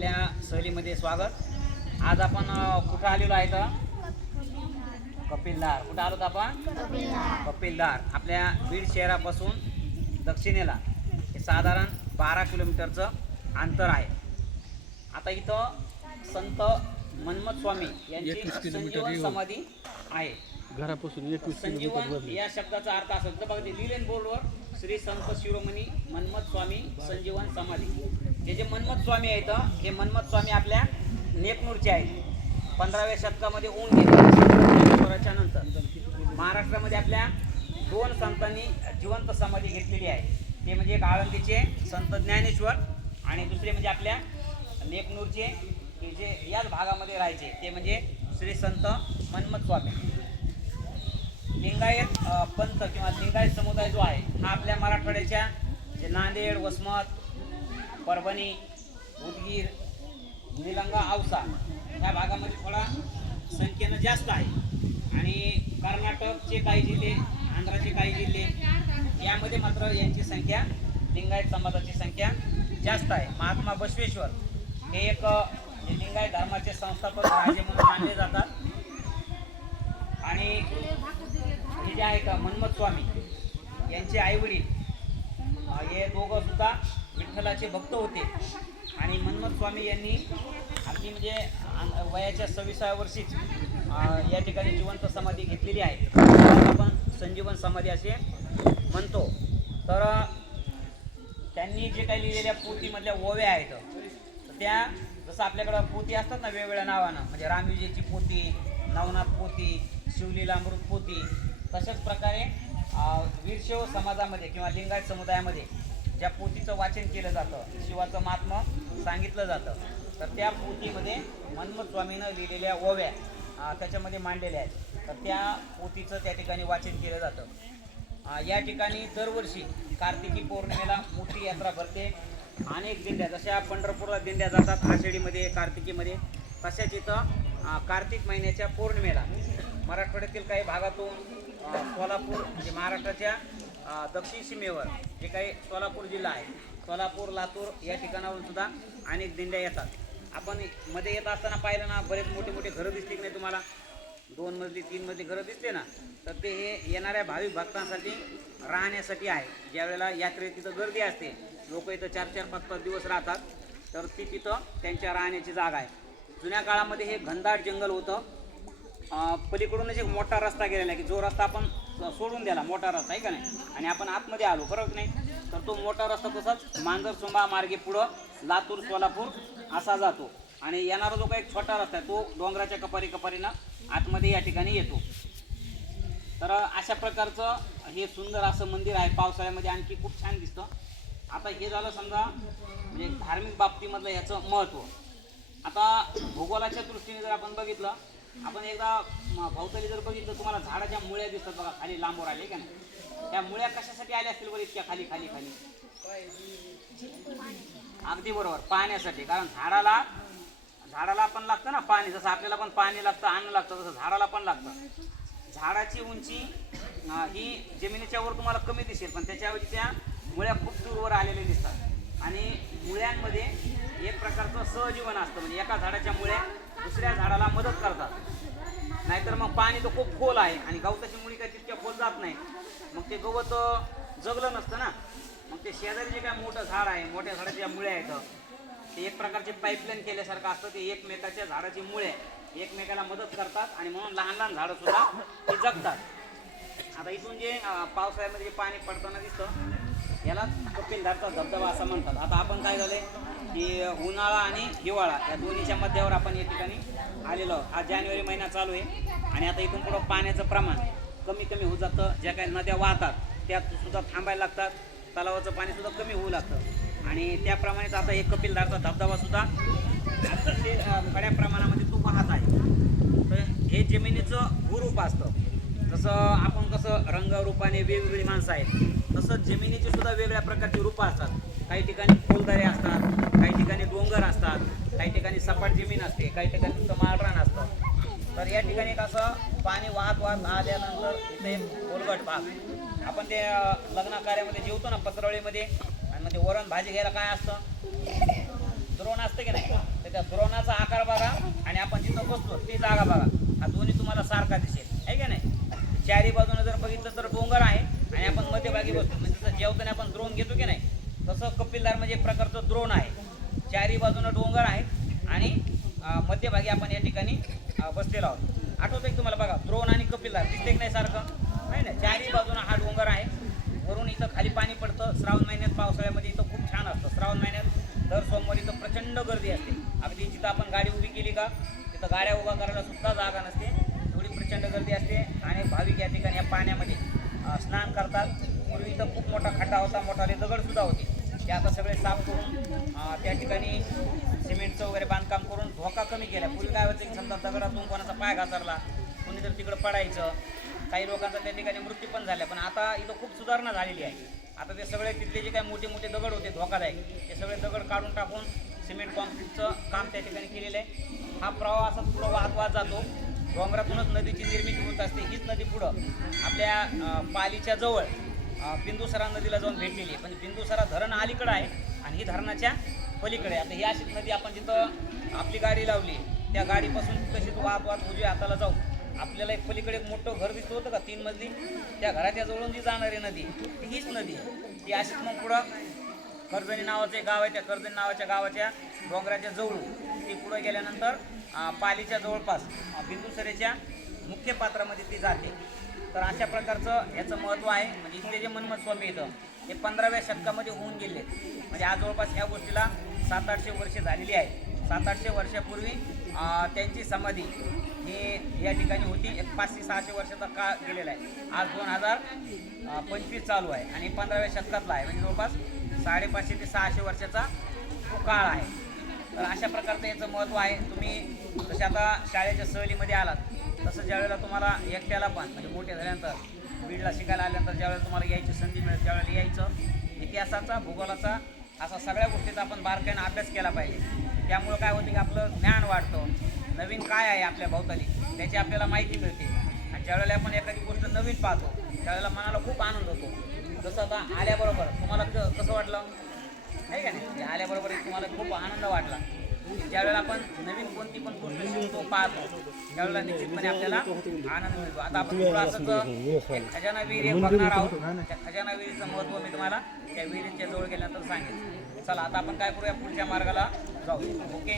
आपल्या सहलीमध्ये स्वागत. आज आपण कुठं आलेलो आहे तर कपिलदार कुठं आलो होतो आपण कपिलदार आपल्या बीड शहरापासून दक्षिणेला. हे साधारण बारा किलोमीटरचं अंतर आहे. आता इथं संत मन्मथ स्वामी यांची 31 किलोमीटर संजीवन येऊन. समाधी आहे. घरापासून संजीवन या शब्दाचा अर्थ असेल तर बघा ते लिहिलेन बोर्डवर. श्री संत शिरोमणी मन्मथ स्वामी संजीवन समाधी. हे जे मन्मथ स्वामी आहेत हे मन्मथ स्वामी आपल्या नेकनूरचे आहेत. पंधराव्या शतकामध्ये ऊन गेले नंतर. महाराष्ट्रामध्ये आपल्या दोन संतांनी जिवंत समाधी घेतलेली आहे. ते म्हणजे एक आळंदीचे संत ज्ञानेश्वर आणि दुसरे म्हणजे आपल्या नेकनूरचे जे याच भागामध्ये राहायचे ते म्हणजे श्री संत मन्मथ स्वामी. लिंगायत पंथ किंवा लिंगायत समुदाय जो आहे हा आपल्या मराठवाड्याच्या जे नांदेड वसमत परभणी उदगीर निलंगा औसा या भागामध्ये थोडा संख्येनं जास्त आहे. आणि कर्नाटकचे काही जिल्हे आंध्राचे काही जिल्हे यामध्ये मात्र यांची संख्या लिंगायत समाजाची संख्या जास्त आहे. महात्मा बसवेश्वर हे एक जे लिंगायत धर्माचे संस्थापक राजे म्हणून मानले जातात. आणि हे जे आहे का मन्मथ स्वामी? यांचे आईवडील. हे दोघं सुद्धा विठ्ठलाचे भक्त होते. आणि मन्मथ स्वामी यांनी अगदी म्हणजे वयाच्या सव्वीसाव्या वर्षीच या ठिकाणी जिवंत समाधी घेतलेली आहे. आपण संजीवन समाधी असे म्हणतो. तर त्यांनी जे काही लिहिलेल्या पोथीमधल्या ओव्या आहेत तर त्या जसं आपल्याकडं पोथी असतात ना वेगवेगळ्या नावानं म्हणजे रामविजयची पोथी नवनाथ पोथी शिवलीलामृत पोथी तशाच प्रकारे अं, वीरशैव समाजामध्ये किंवा लिंगायत समुदायामध्ये ज्या पोथीचं वाचन केलं जातं शिवाचं महात्म सांगितलं जातं तर त्या पोथीमध्ये मन्मथ स्वामीनं लिहिलेल्या ओव्या त्याच्यामध्ये मांडलेल्या आहेत. तर त्या पोथीचं त्या ठिकाणी वाचन केलं जातं. या ठिकाणी दरवर्षी कार्तिकी पौर्णिमेला मोठी यात्रा भरते. अनेक दिंड्या जशा पंढरपूरला दिंड्या जातात आषाढीमध्ये कार्तिकीमध्ये तशाच इथं कार्तिक महिन्याच्या पौर्णिमेला मराठवाड्यातील काही भागातून सोलापूर म्हणजे महाराष्ट्राच्या दक्षिण सीमेवर जे काही सोलापूर जिल्हा आहे सोलापूर लातूर या ठिकाणावरून सुद्धा अनेक दिंड्या येतात. आपण मध्ये येत असताना पाहिलं ना बरेच मोठे मोठे घरं दिसते की नाही तुम्हाला? दोन मजली तीन मजली घरं दिसते ना तर ते हे येणाऱ्या भाविक भक्तांसाठी राहण्यासाठी आहे. ज्यावेळेला यात्रेत तिथं गर्दी असते लोक इथं चार चार पाच पाच दिवस राहतात तर ती तिथं त्यांच्या राहण्याची जागा आहे. जुन्या काळामध्ये हे घनदाट जंगल होतं पलीकडूनच एक मोठा रस्ता गेलेला आहे की जो रस्ता आपण सोडून दिला मोठा रस्ता आहे का नाही? आणि आपण आतमध्ये आलो बरोबर की नाही? तर तो मोठा रस्ता तसाच मांजरसोंबा मार्गे पुढं लातूर सोलापूर असा जातो. आणि येणारा जो काही एक छोटा रस्ता आहे तो डोंगराच्या कपारी कपारीनं आतमध्ये या ठिकाणी येतो. तर अशा प्रकारचं हे सुंदर असं मंदिर आहे पावसाळ्यामध्ये आणखी खूप छान दिसतं. आता हे झालं समजा म्हणजे धार्मिक बाबतीमधलं याचं महत्त्व आता भूगोलाच्या दृष्टीने जर आपण बघितलं आपण एकदा म- भोवताली जर बघितलं तुम्हाला झाडाच्या मुळ्या दिसतात बघा खाली लांबवर आले का नाही? त्या मुळ्या कशासाठी आल्या असतील बरं इतक्या खाली खाली खाली? अगदी बरोबर पाण्यासाठी. कारण झाडाला झाडाला पण लागतं ना पाणी. जसं आपल्याला पण पाणी लागतं अन्न लागतं तसं झाडाला पण लागतं. झाडाची उंची ही जमिनीच्या वर तुम्हाला कमी दिसेल पण त्याच्याऐवजी त्या मुळ्या खूप दूरवर आलेल्या दिसतात. आणि मुळ्यांमध्ये एक प्रकारचं सहजीवन असतं. म्हणजे एका झाडाच्या मुळ्या दुसऱ्या झाडाला मदत करतात. नाहीतर मग पाणी तर खूप खोल आहे आणि गवताची मुळी काय तितक्या खोल जात नाही. मग ते गवत जगलं नसतं ना. मग ते शेजारी जे काय मोठं झाड आहे मोठ्या झाडाच्या मुळ्या आहेत ते एक प्रकारचे पाईपलाईन केल्यासारखं असतं. ते एकमेकाच्या झाडाची मुळे एकमेकाला मदत करतात आणि म्हणून लहान लहान झाडं सुद्धा ते जगतात. आता इथून जे पावसाळ्यामध्ये जे पाणी पडताना दिसतं याला कपिलधारचा धबधबा असं म्हणतात. आता आपण काय झालंय की उन्हाळा आणि हिवाळा या दोन्हीच्या मध्यावर आपण या ठिकाणी आलेलो आहोत. आज जानेवारी महिना चालू आहे आणि आता इथून पुढं पाण्याचं प्रमाण कमी कमी होत जातं. ज्या काही नद्या वाहतात त्यात सुद्धा थांबायला लागतात. तलावाचं पाणी सुद्धा कमी होऊ लागतं. आणि त्याप्रमाणेच आता एक कपिलधारचा धबधबा सुद्धा अतिशय प्रमाणामध्ये तो वाहत आहे. तर हे जमिनीचं भूरूप असतं. जसं आपण कसं रंगरूपाने वेगवेगळी माणसं आहेत तसंच जमिनीची सुद्धा वेगळ्या प्रकारची रूपं असतात. काही ठिकाणी खोलदरे असतात काही ठिकाणी डोंगर असतात काही ठिकाणी सपाट जमीन असते काही ठिकाणी नुसतं माळरान असतं. तर या ठिकाणी एक असं पाणी वाहत वाहत आल्यानंतर इथे एक भाग. आपण ते लग्न कार्यामध्ये जेवतो ना पत्रवळीमध्ये आणि मग ते वरण भाजी घ्यायला काय असतं? द्रोण असतं की नाही? त्याच्या द्रवणाचा आकार बघा आणि आपण तिथं बसतो ती जागा बघा. हा दोन्ही तुम्हाला सारखा दिसेल. आहे की नाही? चारी बाजूने जर बघितलं तर डोंगर आहे. आणि आपण मध्यभागी बसतो. म्हणजे जसं जेवताना आपण द्रोण घेतो की नाही तसं कपिलदार म्हणजे एक प्रकारचं द्रोण आहे. चारी बाजूनं डोंगर आहे आणि मध्यभागी आपण या ठिकाणी बसलेलो आहोत. आठवतं की तुम्हाला? बघा द्रोण आणि कपिलदार दिसते नाही सारखं? नाही ना चारी बाजूनं हा डोंगर आहे. वरून इथं खाली पाणी पडतं. श्रावण महिन्यात पावसाळ्यामध्ये इथं खूप छान असतं. श्रावण महिन्यात दर सोमवारी इथं प्रचंड गर्दी असते. अगदी जिथं आपण गाडी उभी केली का तिथं गाड्या उभा करायला सुद्धा जागा नसते. एवढी प्रचंड गर्दी असते. आणि भाविक या ठिकाणी या पाण्यामध्ये स्नान करतात. पूर्वी इथं खूप मोठा खड्डा होता मोठाले दगडसुद्धा होते. ते आता सगळे साफ करून त्या ठिकाणी सिमेंटचं वगैरे बांधकाम करून धोका कमी केला. पूर्वी काय होतं की समजा दगडातून कोणाचा पाय घासरला कोणी तर तिकडं पडायचं काही लोकांचा त्या ठिकाणी मृत्यू पण झाला. पण आता इथं खूप सुधारणा झालेली आहे. आता ते सगळे तिथले जे काही मोठे मोठे दगड होते धोकादायक ते सगळे दगड काढून टाकून सिमेंट कॉन्क्रीटचं काम त्या ठिकाणी केलेलं आहे. हा प्रवाह असा पुढं वाहत वाहत जातो. डोंगरातूनच नदीची निर्मिती होत असते हीच नदी पुढं आपल्या पालीच्या जवळ बिंदुसरा नदीला जाऊन भेटलेली आहे. पण बिंदुसरा धरण अलीकडं आहे आणि ही धरणाच्या पलीकडे आहे. आता ही अशीच नदी आपण जिथं आपली गाडी लावली त्या गाडीपासून तशीच वाहत वाहत उजव्या हाताला जाऊ. आपल्याला एक पलीकडे एक मोठं घर दिसतो होतं का तीन मजली? त्या घराच्या जवळून जी जाणारी नदी ती हीच नदी ती अशीच मग पुढं कर्जणी नावाचं एक गाव आहे त्या कर्जणी नावाच्या गावाच्या डोंगराच्या जवळून. ती पुढे गेल्यानंतर पालीच्या जवळपास बिंदुसरेच्या मुख्य पात्रामध्ये ती जाते. तर अशा प्रकारचं याचं महत्त्व आहे. म्हणजे इथले जे मन्मथ स्वामी येतं हे पंधराव्या शतकामध्ये होऊन गेले. म्हणजे आज जवळपास ह्या गोष्टीला सात आठशे वर्षे झालेली आहे सात आठशे वर्षापूर्वी त्यांची समाधी ही या ठिकाणी होती. एक पाचशे सहाशे वर्षाचा काळ गेलेला आहे. आज दोन हजार पंचवीस चालू आहे. आणि पंधराव्या शतकातला आहे. म्हणजे जवळपास साडेपाचशे ते सहाशे वर्षाचा तो काळ आहे. तर अशा प्रकारचं याचं महत्त्व आहे. तुम्ही जसे आता शाळेच्या सहलीमध्ये आलात तसं ज्यावेळेला तुम्हाला एकट्याला पण म्हणजे मोठे झाल्यानंतर बीडला शिकायला आल्यानंतर ज्यावेळेला तुम्हाला यायची संधी मिळेल त्यावेळेला यायचं. इतिहासाचा भूगोलाचा असा सगळ्या गोष्टीचा आपण बारकाईनं अभ्यास केला पाहिजे. त्यामुळं काय होतं की आपलं ज्ञान वाढतं. नवीन काय आहे आपल्या भोवताली त्याची आपल्याला माहिती मिळते. आणि ज्यावेळेला आपण एखादी गोष्ट नवीन पाहतो त्यावेळेला मनाला खूप आनंद होतो. जसं आता आल्याबरोबर तुम्हाला क- कसं वाटलं? आहे का नाही? आल्याबरोबर तुम्हाला खूप आनंद वाटला. ज्यावेळेला आपण नवीन कोणती पण गोष्ट शिकतो पाहतो त्यावेळेला निश्चितपणे आपल्याला आनंद मिळतो. आता आपण पुढं असं खजाना विहीर हे बघणार आहोत. त्या खजाना विहिरीचं महत्त्व मी तुम्हाला त्या विहिरीच्या जवळ गेल्यानंतर सांगेन. चला आता आपण काय करूया? पुढच्या मार्गाला जाऊ. ओके?